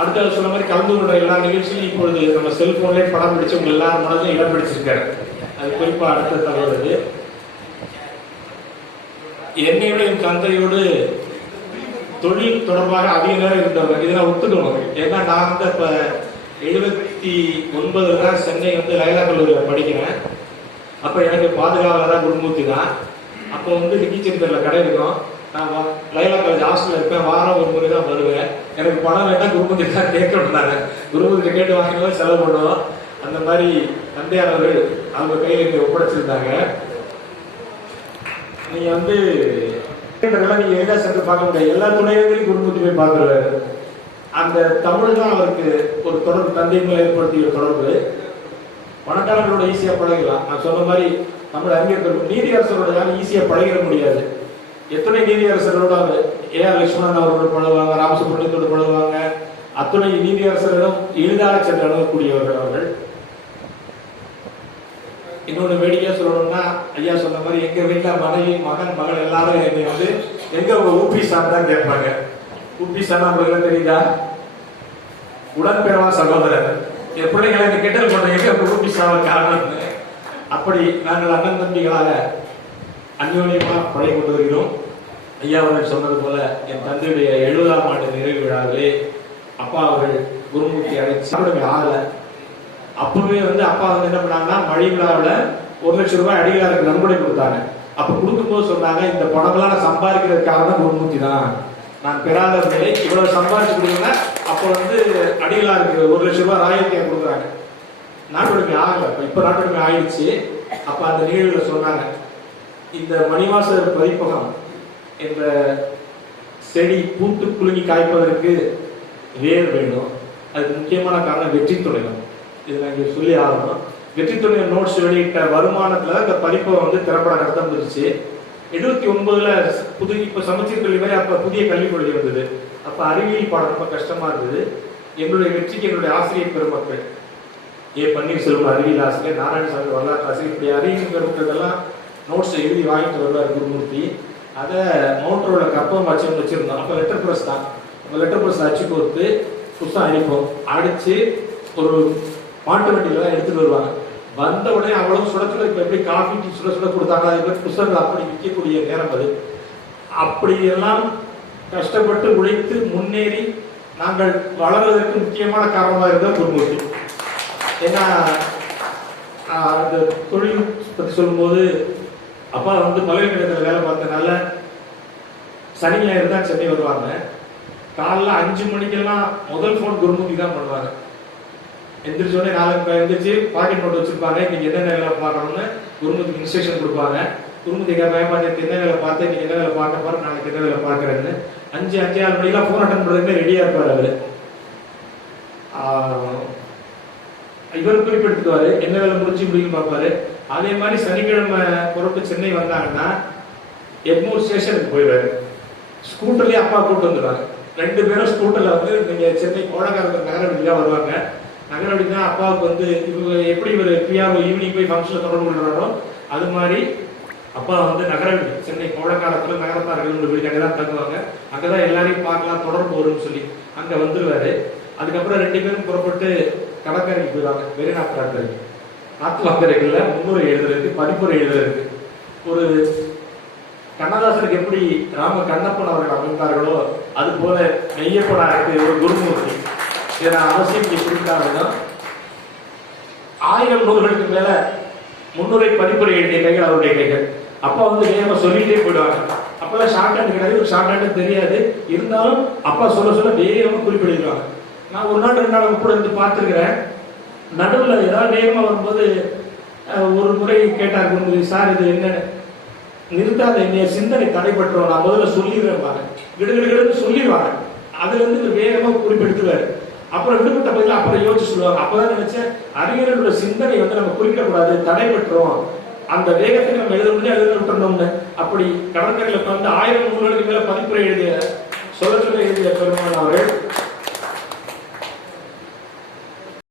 அடுத்த சொன்ன மாதிரி கலந்து கொண்ட எல்லா நிகழ்ச்சியும் இப்பொழுது நம்ம செல்போன்லேயே படம் பிடிச்சு உங்க எல்லாரும் மனதிலும் இடம் பிடிச்சிருக்காரு. அது குறிப்பா அடுத்த தகவல் என்னையோட என் தந்தையோடு தொழில் தொடர்பாக அதிக நேரம் இருந்தவங்க. இதை நான் ஒத்துக்கணும். ஏன்னா நான் வந்து இப்ப 79 தான் சென்னை வந்து லைலா கல்லூரியில் படிக்கிறேன். அப்ப எனக்கு பாதுகாவலர் குருமூர்த்தி தான். அப்போ வந்து டிக்கிச்சேரியில் கடை இருக்கும். நான் லைலா காலேஜ் ஹாஸ்டலில் இருப்பேன். வாரம் ஒரு முறை தான் வருவேன். எனக்கு பணம் வேண்டாம், குருமூர்த்தி தான் கேட்கணும்னாங்க. குருமூர்த்தி கேட்டு வாங்கினோம், செலவு பண்ணுவோம். அந்த மாதிரி தந்தையார் அவர்கள் அவங்க கையில் இங்கே ஒப்படைச்சிருந்தாங்க. நீங்க வந்து நீங்க எங்க சென்று பார்க்க முடியாது. எல்லா துணைகளையும் குருமூர்த்தி போய் பார்க்குறாரு. அந்த தமிழ் தான் அவருக்கு ஒரு தொடர்பு, தந்தை மேல் ஏற்படுத்திய தொடர்பு. பணக்காரங்களோட ஈஸியா பழகலாம். நான் சொன்ன மாதிரி தமிழ் அறிஞர்கள் நீதியரசரோட யாரும் ஈஸியா பழகிட முடியாது. எத்தனை நீதியரசர்களோட ஏஆர் லட்சுமணன் அவர்களோடு பழகுவாங்க, ராமசுப்ரமணியத்தோடு பழகுவாங்க. அத்துணை நீதியரசர்களும் எளிதாக சென்று அணுகக்கூடியவர்கள் அவர்கள். இன்னொன்று வேடிக்கையா சொல்லணும்னா, ஐயா சொன்ன மாதிரி எங்க வீட்டுல மனைவி மகன் மகள் எல்லாரும் என்னை வந்து எங்க ஊபி சார் தான் கேட்பாங்க. ஊபி சார் உங்களுக்கு தெரியுதா? உடன்பிறவா சகோதரர். என் பிள்ளைங்களை இந்த கெட்டல் பண்ண எங்க ஊபி சார் காரணம். அப்படி நாங்கள் அண்ணன் தம்பிகளாக அந்யோன்யமா பழகி கொண்டு வருகிறோம். ஐயா அவர்கள் சொன்னது போல என் தந்தையுடைய 70ஆம் ஆண்டு நிறைவு விழாவிலே அப்பா அவர்கள் குருமூர்த்தி அழைச்சி ஆகல. அப்பவே வந்து அப்பா வந்து என்ன பண்ணாங்கன்னா, மழை விழாவில் 1 லட்சம் ரூபாய் அடிகளாருக்கு நன்கொடை கொடுத்தாங்க. அப்ப கொடுக்கும்போது சொன்னாங்க, இந்த பணம்லாம் நான் சம்பாதிக்கிறதுக்காக தான் குருமூர்த்தி தான், நான் பெறாத நிலை இவ்வளவு சம்பாதிச்சு கொடுங்கன்னா அப்போ வந்து அடிகளாருக்கு 1 லட்சம் ரூபாய் ராயத்தியா கொடுக்குறாங்க. நாட்டுடைமை ஆகல, இப்ப நாட்டுடைமை ஆயிடுச்சு. அப்ப அந்த நிகழ்வுல சொன்னாங்க, இந்த மணிவாசகர் பதிப்பகம் என்ற செடி பூத்து குலுங்கி காய்ப்பதற்கு வேர் வேணும். அதுக்கு முக்கியமான காரணம் வெற்றி துணையம். இதை நாங்கள் சொல்லி ஆகணும். வெற்றி துணையம் நோட்ஸ் வெளியிட்ட வருமானத்துல இந்த பதிப்பகம் வந்து திறப்பட நடத்த முடிச்சு. 79ல இப்ப சமச்சீர் கல்வி மாதிரி அப்ப புதிய கல்விக் கொள்கை வந்தது. அப்ப அறிவியல் பாடம் ரொம்ப கஷ்டமா இருந்தது. எங்களுடைய வெற்றிக்கு எங்களுடைய ஆசிரியர் பெருமக்கள் பன்னீர்செல்வம் அறிவியல் ஆசிரியர், நாராயணசாமி வரலாற்று ஆசிரியர், இப்படி அறிவியல் பெருமக்கள் நோட்ஸ் எழுதி வாங்கிட்டு வருவார் குருமூர்த்தி. அதை மவுண்ட்ரோல கப்பம் வச்சிருந்தோம். அப்ப லெட்டர் பிரஸ் தான். லெட்டர் பிரஸ் அச்சு கோர்த்து புத்தகம் அடிப்போம். அடிச்சு ஒரு மாட்டு வண்டியில தான் எடுத்துட்டு வருவாங்க. வந்த உடனே அவ்வளவு சுடத்துல இப்ப எப்படி காஃபி டீ சுட சுட கொடுத்தாங்க, அது மாதிரி புத்தகங்கள் அப்படி விற்கக்கூடிய நேரம் அது. அப்படி எல்லாம் கஷ்டப்பட்டு உழைத்து முன்னேறி நாங்கள் வளர்வதற்கு முக்கியமான காரணமாக இருந்தால் குருமூர்த்தி. ஏன்னா அந்த தொழில் பற்றி சொல்லும்போது, அப்பா வந்து பல்கலைக்கழகத்தில் வேலை பார்த்தனால சனி ஞாயிறு தான் சென்னை வருவாங்க. காலைல 5 மணிக்கெல்லாம் முதல் ஃபோன் குருமூர்த்தி தான் பண்ணுவாங்க. எந்திரிச்சோடனே 4 எந்திரிச்சு பாக்கெட் நோட் வச்சிருப்பாங்க. இன்னைக்கு என்ன வேலை பார்க்கணும்னு குருமூர்த்திக்கு இன்ஸ்ட்ரக்ஷன் கொடுப்பாங்க. குருமூர்த்தி பயன்படுத்தி என்ன வேலை பார்த்தேன், இன்னைக்கு என்ன வேலை பார்க்க போறேன், நாளைக்கு என்ன வேலை பார்க்கறேன்னு 5-6 மணிக்கெல்லாம் ஃபோன் அட்டன் பண்றதுக்கு ரெடியா இருப்பார் அவரு. இவர் குறிப்பிட்டுவாரு, என்ன வேலை முடிச்சு முடியும் பார்ப்பாரு. அதே மாதிரி சனிக்கிழமை பொறுப்பு சென்னை வந்தாங்கன்னா எக்மூர் ஸ்டேஷனுக்கு போயிடுவாரு. ஸ்கூட்டர்லயே அப்பா கூட்டு வந்துடுவாங்க. 2 பேரும் ஸ்கூட்டர்ல வந்து நீங்க சென்னை கோடக்காரர் நகரவழியா வருவாங்க. நகரவழினா அப்பாவுக்கு வந்து இவங்க எப்படி ஒரு பிஆர்ஓ ஈவினிங் போய் ஃபங்க்ஷன்ல தொடர்பு கொள்றாரோ அது மாதிரி அப்பா வந்து நகரவழி சென்னை கோடக்காலத்துல நகரத்தார்கள் வீடு அங்கதான் தங்குவாங்க. அங்கதான் எல்லாரையும் பார்க்கலாம், தொடர்பு வரும்னு சொல்லி அங்க வந்துருவாரு. அதுக்கப்புறம் 2 பேரும் புறப்பட்டு கடற்கரைக்கு போயிடுவாங்க. மெரினா கடற்கரை நாட்டுவாக்கரைகள்ல முன்னுரை எழுதுறதுக்கு, பதிப்புரை எழுதுறதுக்கு. ஒரு கண்ணதாசனுக்கு எப்படி ராம கண்ணப்பன் அவர்கள் அமைந்தார்களோ அது போல மெய்யப்பனாருக்கு ஒரு குருமூர்த்தி. இதை நான் அவசியம் குறிப்பிட்டாங்க. 1000 நூல்களுக்கு மேல முன்னுரை பதிப்புரை எழுதிய கைகள் அவருடைய கைகள். அப்பா வந்து வேகமா சொல்லிட்டே போயிடுவாங்க. அப்பெல்லாம் ஷார்ட் ஹேண்ட் கிடையாது, ஒரு ஷார்ட் ஹேண்ட் தெரியாது. இருந்தாலும் அப்பா சொல்ல சொல்ல வேகமா குறிப்பிடுவாங்க. நான் 1 நாள் 2 நாள் கூட இருந்து பார்த்துருக்கிறேன். நடுவில் ஏதாவது வேகமா வரும்போது ஒரு முறை கேட்டார் குருமூர்த்தி, சார் இது என்ன நிறுத்தாத, என்னைய சிந்தனை தடைபட்டுரும், நான் முதல்ல சொல்லிடுறேன், விடுவிடுன்னு சொல்லிடுவாங்க. அதுல இருந்து வேகமா குறிப்பெடுத்துவாரு. அப்புறம் விடுபட்ட பதில் அப்புறம் யோசிச்சு சொல்லுவாங்க. அப்பதான் நினைச்சேன், அறிஞர்களோட சிந்தனை வந்து நம்ம குறிப்பிடக்கூடாது, தடைபட்டுரும், அந்த வேகத்துக்கு நம்ம எழுத முடியாது, எழுத விட்டுறோம்னு. அப்படி கடற்கரையில வந்து 1000 நூல்களுக்கு மேல பதிப்புரை எழுதிய சொல்ல எழுதிய பெருமாள் அவர்கள்